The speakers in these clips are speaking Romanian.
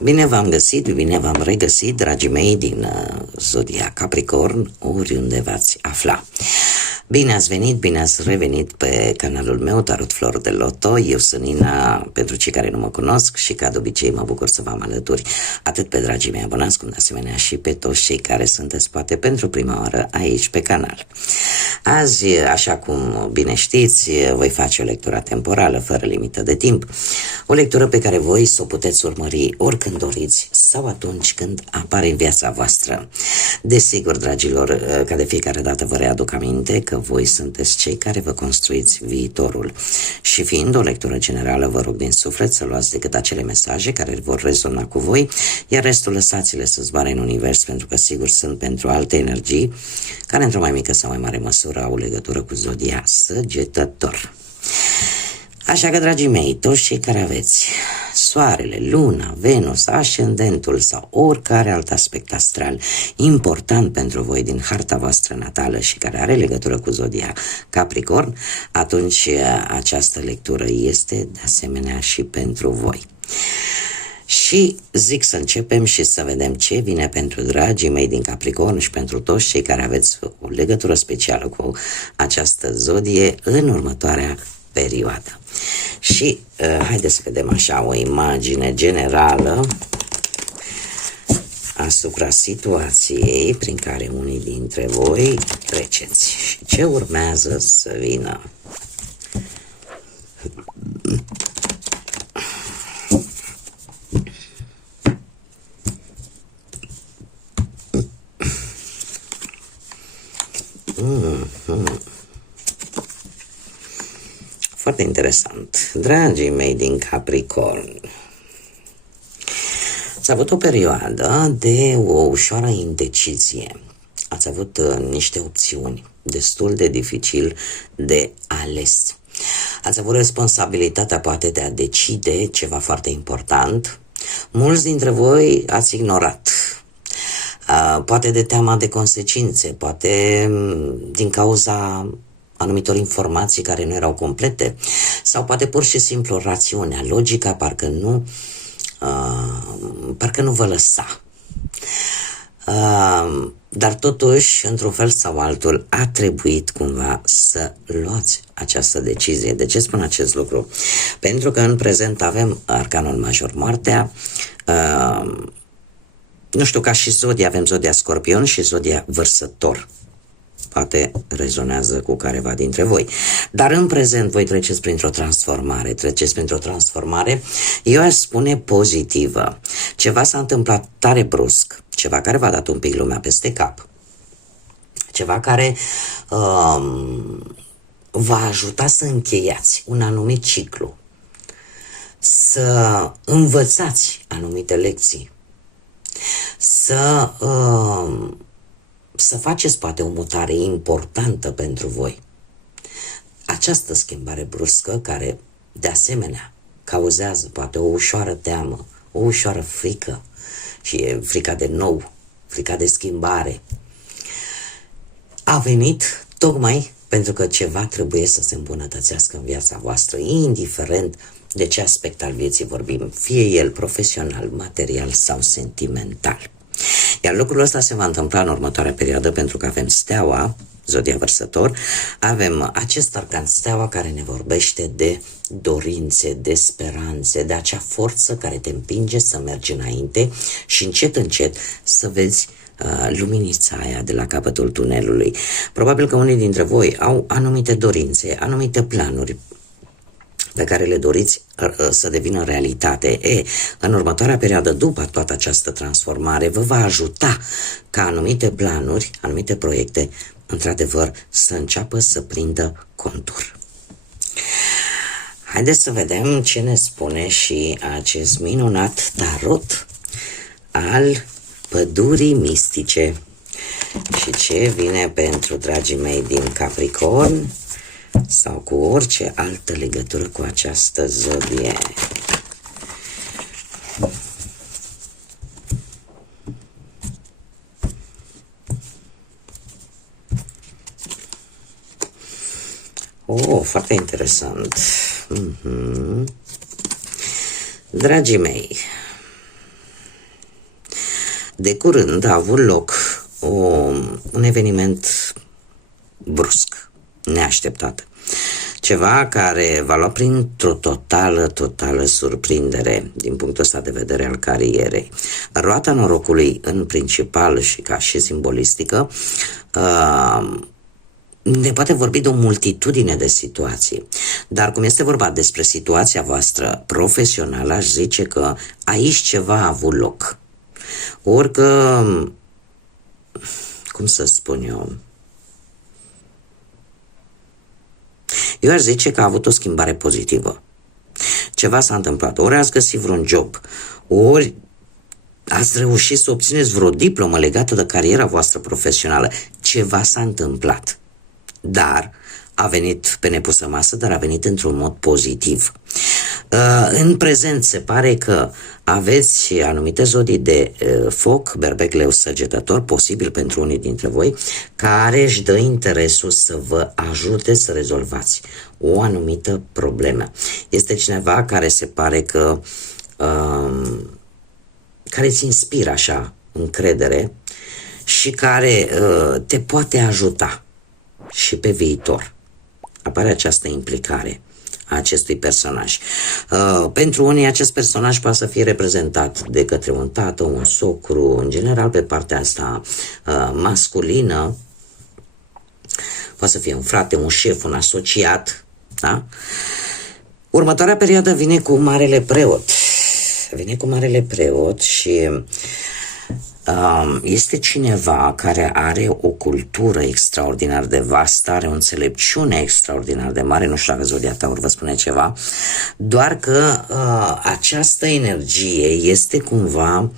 Bine v-am găsit, bine v-am regăsit, dragii mei din Zodia Capricorn, oriunde v-ați afla. Bine ați venit, bine ați revenit pe canalul meu, Tarot Flor de Loto. Eu sunt Nina, pentru cei care nu mă cunosc, și ca de obicei mă bucur să vă am alături atât pe dragii mei abonați, cum de asemenea și pe toți cei care sunteți poate pentru prima oară aici pe canal. Azi, așa cum bine știți, voi face o lectură temporală fără limită de timp. O lectură pe care voi să o puteți urmări oricând doriți sau atunci când apare în viața voastră. Desigur, dragilor, ca de fiecare dată vă readuc aminte că voi sunteți cei care vă construiți viitorul. Și fiind o lectură generală, vă rog din suflet să luați decât acele mesaje care vor rezona cu voi, iar restul lăsați-le să zboare în univers, pentru că sigur sunt pentru alte energii care într-o mai mică sau mai mare măsură au legătură cu Zodia Săgetător. Așa că, dragii mei, toți cei care aveți Soarele, Luna, Venus, Ascendentul sau oricare alt aspect astral important pentru voi din harta voastră natală și care are legătură cu Zodia Capricorn, atunci această lectură este de asemenea și pentru voi. Și zic să începem și să vedem ce vine pentru dragii mei din Capricorn și pentru toți cei care aveți o legătură specială cu această zodie în următoarea perioadă. Și haideți să vedem așa o imagine generală asupra situației prin care unii dintre voi treceți și ce urmează să vină. Foarte interesant. Dragii mei din Capricorn, ați avut o perioadă de o ușoară indecizie. Ați avut niște opțiuni destul de dificil de ales. Ați avut responsabilitatea poate de a decide ceva foarte important. Mulți dintre voi ați ignorat. Poate de teama de consecințe, poate din cauza anumitor informații care nu erau complete, sau poate pur și simplu rațiunea, logica parcă nu vă lăsa. Dar totuși, într-un fel sau altul, a trebuit cumva să luați această decizie. De ce spun acest lucru? Pentru că în prezent avem arcanul major, moartea, nu știu, ca și zodia, avem zodia Scorpion și zodia Vărsător. Poate rezonează cu careva dintre voi. Dar în prezent voi treceți printr-o transformare, eu aș spune pozitivă. Ceva s-a întâmplat tare brusc, ceva care v-a dat un pic lumea peste cap, ceva care va ajuta să încheiați un anumit ciclu, să învățați anumite lecții, să faceți poate o mutare importantă pentru voi. Această schimbare bruscă care de asemenea cauzează poate o ușoară teamă, o ușoară frică, și e frica de nou, frica de schimbare, a venit tocmai pentru că ceva trebuie să se îmbunătățească în viața voastră, indiferent de ce aspect al vieții vorbim, fie el profesional, material sau sentimental. Iar lucrul ăsta se va întâmpla în următoarea perioadă, pentru că avem steaua, zodia Vărsător, avem acest arcan steaua care ne vorbește de dorințe, de speranțe, de acea forță care te împinge să mergi înainte și încet, încet să vezi luminița aia de la capătul tunelului. Probabil că unii dintre voi au anumite dorințe, anumite planuri pe care le doriți să devină realitate. În următoarea perioadă, după toată această transformare, vă va ajuta ca anumite planuri, anumite proiecte, într-adevăr, să înceapă să prindă contur. Haideți să vedem ce ne spune și acest minunat tarot al pădurii mistice și ce vine pentru dragii mei din Capricorn sau cu orice altă legătură cu această zodie. Foarte interesant. Dragii mei, De curând a avut loc un eveniment brusc, neașteptat. Ceva care va lua printr-o totală surprindere din punctul ăsta de vedere al carierei. Roata norocului în principal și ca și simbolistică ne poate vorbi de o multitudine de situații, dar cum este vorba despre situația voastră profesională, aș zice că aici ceva a avut loc. Orică, cum să spun eu aș zice că a avut o schimbare pozitivă. Ceva s-a întâmplat. Ori ați găsit vreun job, ori ați reușit să obțineți vreo diplomă legată de cariera voastră profesională. Ceva s-a întâmplat. Dar a venit pe nepusă masă, dar a venit într-un mod pozitiv. În prezent se pare că aveți anumite zodii de foc, berbec, leu, săgetător, posibil pentru unii dintre voi, care își dă interesul să vă ajute să rezolvați o anumită problemă. Este cineva care se pare că care îți inspiră așa încredere și care te poate ajuta și pe viitor. Apare această implicare a acestui personaj. Pentru unii acest personaj poate să fie reprezentat de către un tată, un socru, în general pe partea asta masculină, poate să fie un frate, un șef, un asociat, da? Următoarea perioadă vine cu Marele Preot. Vine cu Marele Preot și este cineva care are o cultură extraordinar de vastă, are o înțelepciune extraordinar de mare, nu știu dacă zodia Taur vă spune ceva, doar că această energie este cumva,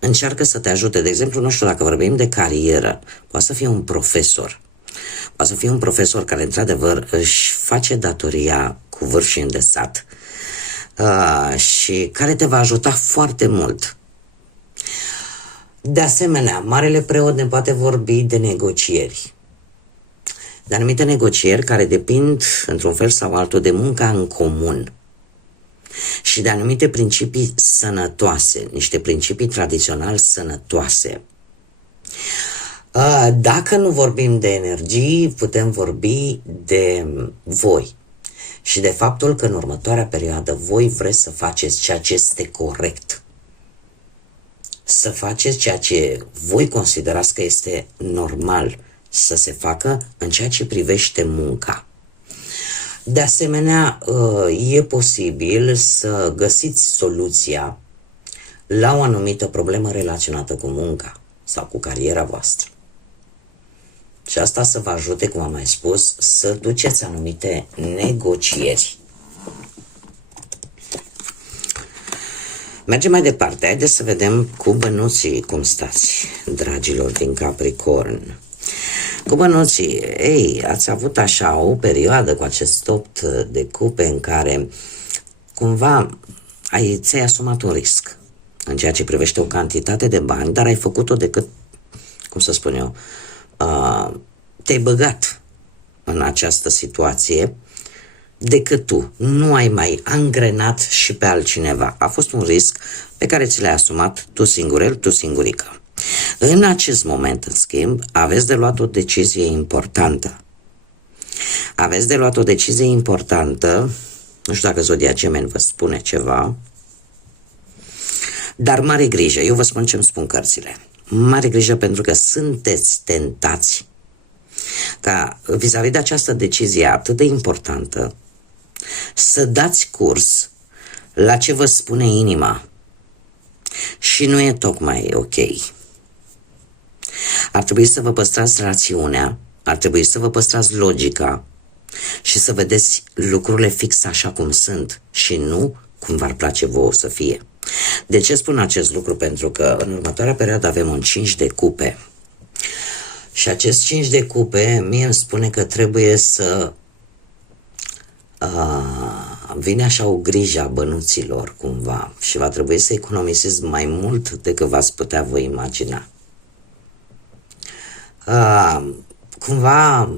încearcă să te ajute. De exemplu, nu știu dacă vorbim de carieră, poate să fie un profesor, poate să fie un profesor care într-adevăr își face datoria cu vârf și îndesat și care te va ajuta foarte mult. De asemenea, Marele Preot ne poate vorbi de negocieri. De anumite negocieri care depind, într-un fel sau altul, de munca în comun. Și de anumite principii sănătoase, niște principii tradiționali sănătoase. Dacă nu vorbim de energii, putem vorbi de voi. Și de faptul că în următoarea perioadă voi vreți să faceți ceea ce este corect. Să faceți ceea ce voi considerați că este normal să se facă în ceea ce privește munca. De asemenea, e posibil să găsiți soluția la o anumită problemă relaționată cu munca sau cu cariera voastră. Și asta să vă ajute, cum am mai spus, să duceți anumite negocieri. Mergem mai departe. Haideți să vedem cu bănuții cum stați, dragilor din Capricorn. Cu bănuții, ei, ați avut așa o perioadă cu acest 8 de cupe în care cumva ți-ai asumat un risc în ceea ce privește o cantitate de bani, dar ai făcut-o decât, cum să spun eu, te-ai băgat în această situație decât tu. Nu ai mai angrenat și pe altcineva. A fost un risc pe care ți l-ai asumat tu singurel, tu singurică. În acest moment, în schimb, aveți de luat o decizie importantă. Aveți de luat o decizie importantă, nu știu dacă zodia Gemeni vă spune ceva, dar mare grijă, eu vă spun ce îmi spun cărțile. Mare grijă pentru că sunteți tentați ca vis-a-vis de această decizie atât de importantă să dați curs la ce vă spune inima și nu e tocmai ok. Ar trebui să vă păstrați rațiunea, ar trebui să vă păstrați logica și să vedeți lucrurile fix așa cum sunt și nu cum v-ar place vouă să fie. De ce spun acest lucru? Pentru că în următoarea perioadă avem un 5 de cupe. Și acest 5 de cupe mie îmi spune că trebuie să vine așa o grijă a bănuților cumva și va trebui să economisiți mai mult decât v-ați putea vă imagina. Cumva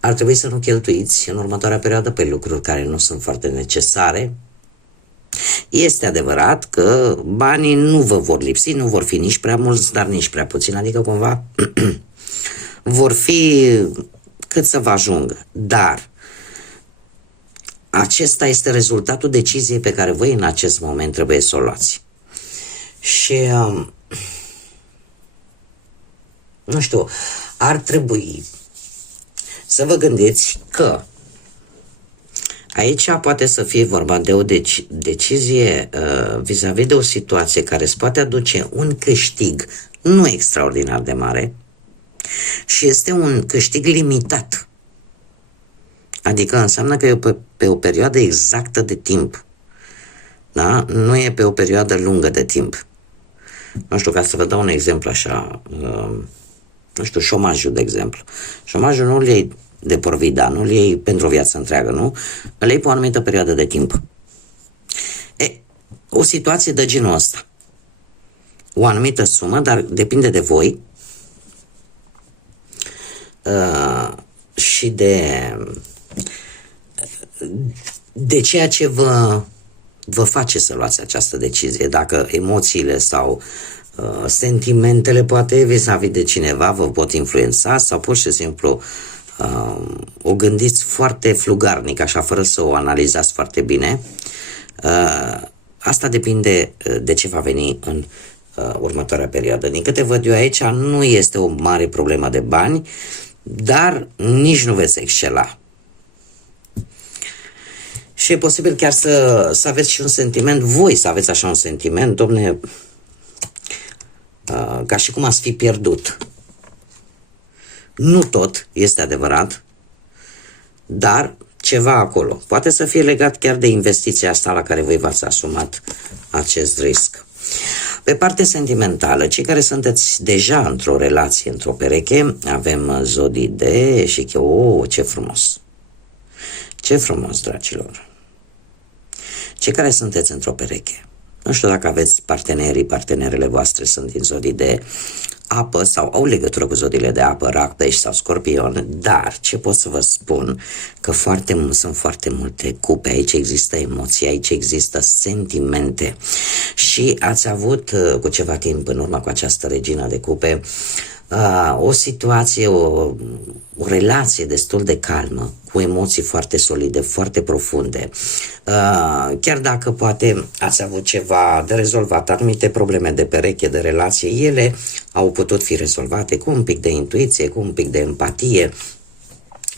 ar trebui să nu cheltuiți în următoarea perioadă pe lucruri care nu sunt foarte necesare, Este adevărat că banii nu vă vor lipsi, nu vor fi nici prea mulți, dar nici prea puțini, adică cumva vor fi cât să vă ajungă, dar acesta este rezultatul deciziei pe care voi în acest moment trebuie să o luați. Și nu știu, ar trebui să vă gândiți că aici poate să fie vorba de o decizie vis-a-vis de o situație care îți poate aduce un câștig nu extraordinar de mare și este un câștig limitat. Adică înseamnă că e pe o perioadă exactă de timp. Da? Nu e pe o perioadă lungă de timp. Nu știu, ca să vă dau un exemplu așa, nu știu, șomajul, de exemplu. Șomajul nu îl iei de porvida, nu îl iei pentru o viață întreagă, nu? Îl iei pe o anumită perioadă de timp. O situație de genul ăsta. O anumită sumă, dar depinde de voi și de ceea ce vă face să luați această decizie. Dacă emoțiile sau sentimentele, poate vis-a-vis de cineva, vă pot influența sau pur și simplu o gândiți foarte flugarnic, așa, fără să o analizați foarte bine. Asta depinde de ce va veni în următoarea perioadă. Din câte văd eu aici, nu este o mare problemă de bani, dar nici nu veți excela. Și e posibil chiar să aveți și un sentiment, voi să aveți așa un sentiment, domne, ca și cum ați fi pierdut. Nu tot este adevărat, dar ceva acolo. Poate să fie legat chiar de investiția asta la care voi v-ați asumat acest risc. Pe partea sentimentală, cei care sunteți deja într-o relație, într-o pereche, avem zodii de și ce frumos! Ce frumos, dragilor! Cei care sunteți într-o pereche, nu știu dacă aveți partenerele voastre sunt din zodii de apă sau au legătură cu zodiile de apă, Rac, Pești sau Scorpion, dar ce pot să vă spun? Că sunt foarte multe cupe, aici există emoții, aici există sentimente și ați avut cu ceva timp în urmă cu această regină de cupe o situație, o relație destul de calmă, cu emoții foarte solide, foarte profunde. Chiar dacă poate ați avut ceva de rezolvat, anumite probleme de pereche, de relație, ele au putut fi rezolvate cu un pic de intuiție, cu un pic de empatie.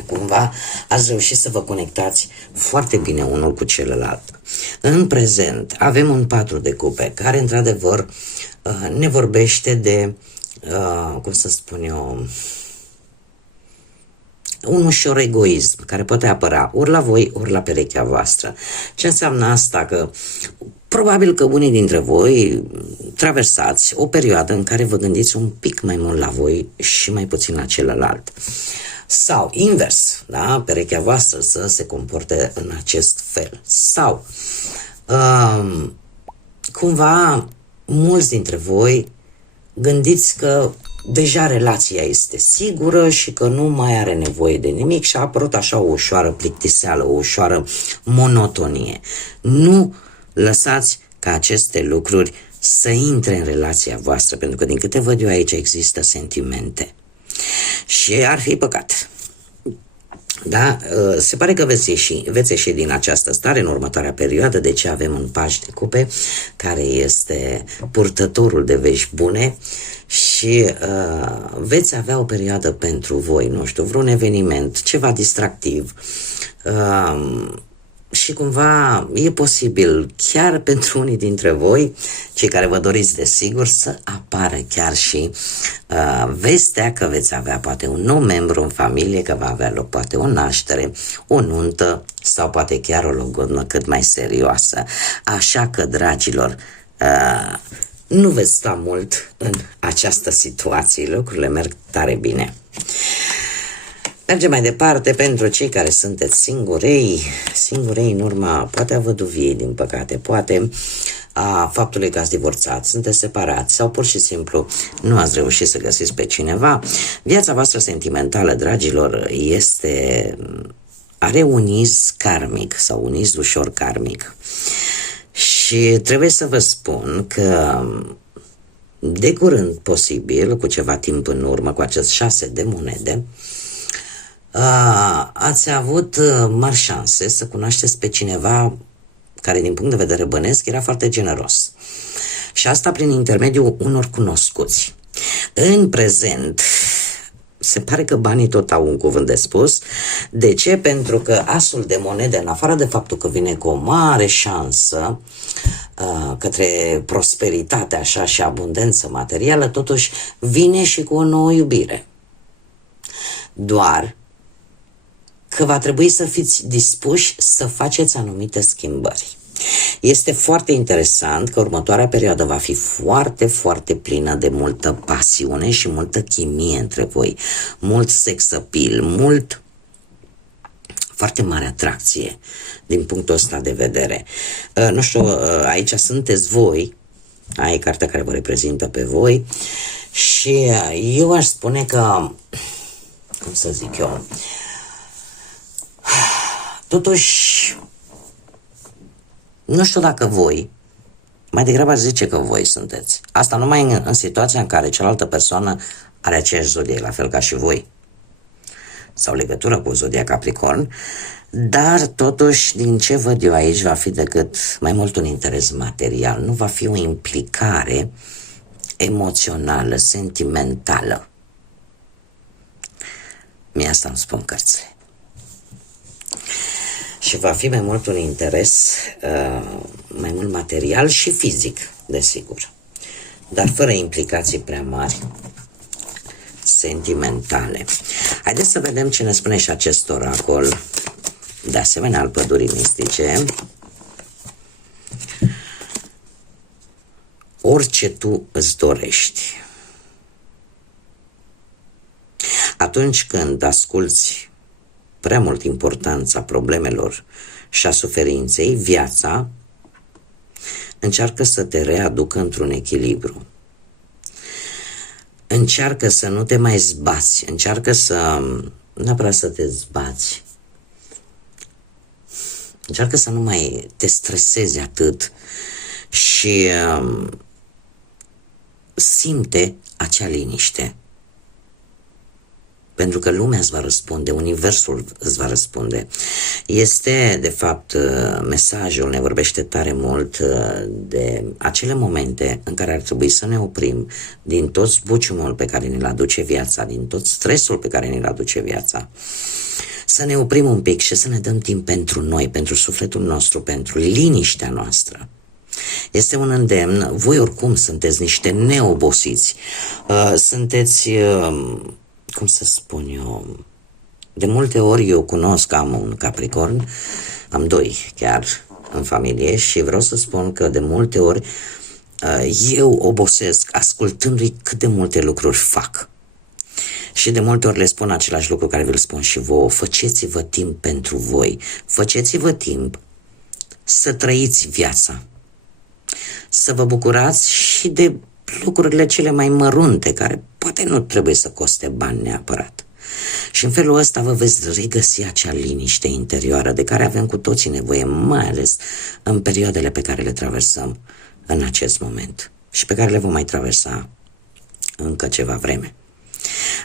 Cumva ați reușit să vă conectați foarte bine unul cu celălalt. În prezent avem un 4 de cupe care într-adevăr ne vorbește de cum să spun eu, un ușor egoism care poate apărea ori la voi, ori la perechea voastră. Ce înseamnă asta? Că probabil că unii dintre voi traversați o perioadă în care vă gândiți un pic mai mult la voi și mai puțin la celălalt. Sau invers, da? Perechea voastră să se comporte în acest fel. Sau cumva mulți dintre voi gândiți că deja relația este sigură și că nu mai are nevoie de nimic și a apărut așa o ușoară plictiseală, o ușoară monotonie. Nu lăsați ca aceste lucruri să intre în relația voastră, pentru că din câte văd eu aici există sentimente și ar fi păcat. Da, se pare că veți ieși din această stare în următoarea perioadă, de ce avem un Paj de cupe care este purtătorul de vești bune și veți avea o perioadă pentru voi, nu știu, vreun eveniment, ceva distractiv și cumva e posibil chiar pentru unii dintre voi, cei care vă doriți de sigur, să apară chiar și vestea că veți avea poate un nou membru în familie, că va avea loc poate o naștere, o nuntă sau poate chiar o logodnă cât mai serioasă. Așa că, dragilor, nu veți sta mult în această situație, lucrurile merg tare bine. Mergem mai departe pentru cei care sunteți singurei în urma, poate a văduviei, din păcate, poate a faptului că ați divorțat, sunteți separați sau pur și simplu nu ați reușit să găsiți pe cineva. Viața voastră sentimentală, dragilor, are un iz karmic sau un iz ușor karmic. Și trebuie să vă spun că de curând posibil, cu ceva timp în urmă, cu acest 6 de monede, ați avut mari șanse să cunoașteți pe cineva care din punct de vedere bănesc era foarte generos. Și asta prin intermediul unor cunoscuți. În prezent, se pare că banii tot au un cuvânt de spus. De ce? Pentru că asul de monede, în afară de faptul că vine cu o mare șansă către prosperitate așa și abundență materială, totuși vine și cu o nouă iubire. Doar că va trebui să fiți dispuși să faceți anumite schimbări. Este foarte interesant că următoarea perioadă va fi foarte, foarte plină de multă pasiune și multă chimie între voi, mult sex appeal, foarte mare atracție din punctul ăsta de vedere. Nu știu, aici sunteți voi, aia e cartea care vă reprezintă pe voi și eu aș spune că, cum să zic eu, totuși, nu știu dacă voi, mai degrabă aș zice că voi sunteți. Asta numai în situația în care cealaltă persoană are aceeași zodie, la fel ca și voi, sau legătură cu zodia Capricorn, dar totuși, din ce văd eu aici, va fi decât mai mult un interes material, nu va fi o implicare emoțională, sentimentală. Mie asta îmi spun cărțile. Și va fi mai mult un interes mai mult material și fizic, desigur, dar fără implicații prea mari sentimentale. Haideți să vedem ce ne spune și acest oracol, de asemenea al pădurii mistice. Orice tu îți dorești. Atunci când asculți prea mult importanța problemelor și a suferinței, viața încearcă să te readucă într-un echilibru. Încearcă să nu te mai zbați, încearcă să, nu neapărat să te zbați, încearcă să nu mai te stresezi atât și simte acea liniște. Pentru că lumea îți va răspunde, universul îți va răspunde. Este, de fapt, mesajul ne vorbește tare mult de acele momente în care ar trebui să ne oprim din tot zbuciumul pe care ne-l aduce viața, din tot stresul pe care ne-l aduce viața. Să ne oprim un pic și să ne dăm timp pentru noi, pentru sufletul nostru, pentru liniștea noastră. Este un îndemn, voi oricum sunteți niște neobosiți, sunteți... cum să spun eu, de multe ori eu cunosc, am un Capricorn, am doi chiar în familie și vreau să spun că de multe ori eu obosesc ascultându-i cât de multe lucruri fac. Și de multe ori le spun același lucru care vi-l spun și vouă: faceți-vă timp pentru voi, faceți-vă timp să trăiți viața, să vă bucurați și de lucrurile cele mai mărunte, care poate nu trebuie să coste bani neapărat. Și în felul ăsta vă veți regăsi acea liniște interioară de care avem cu toții nevoie, mai ales în perioadele pe care le traversăm în acest moment și pe care le vom mai traversa încă ceva vreme.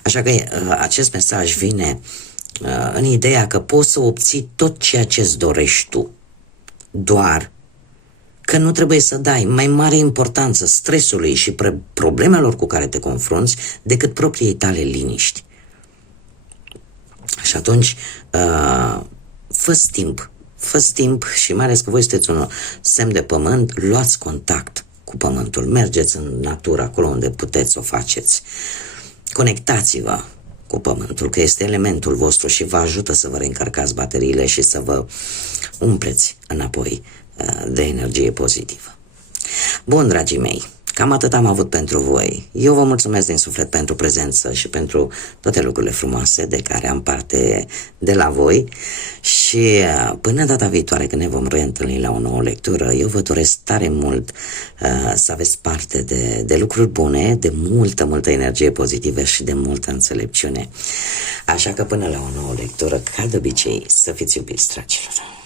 Așa că acest mesaj vine în ideea că poți să obții tot ceea ce îți dorești tu, doar că nu trebuie să dai mai mare importanță stresului și problemelor cu care te confrunți decât propriei tale liniști. Și atunci, fă-ți timp și mai ales că voi sunteți un semn de pământ, luați contact cu pământul, mergeți în natură, acolo unde puteți să o faceți. Conectați-vă cu pământul, că este elementul vostru și vă ajută să vă reîncărcați bateriile și să vă umpleți înapoi de energie pozitivă. Bun, dragii mei, cam atât am avut pentru voi. Eu vă mulțumesc din suflet pentru prezență și pentru toate lucrurile frumoase de care am parte de la voi și până data viitoare când ne vom reîntâlni la o nouă lectură, eu vă doresc tare mult să aveți parte de lucruri bune, de multă energie pozitivă și de multă înțelepciune. Așa că până la o nouă lectură, ca de obicei, să fiți iubiți, dragilor!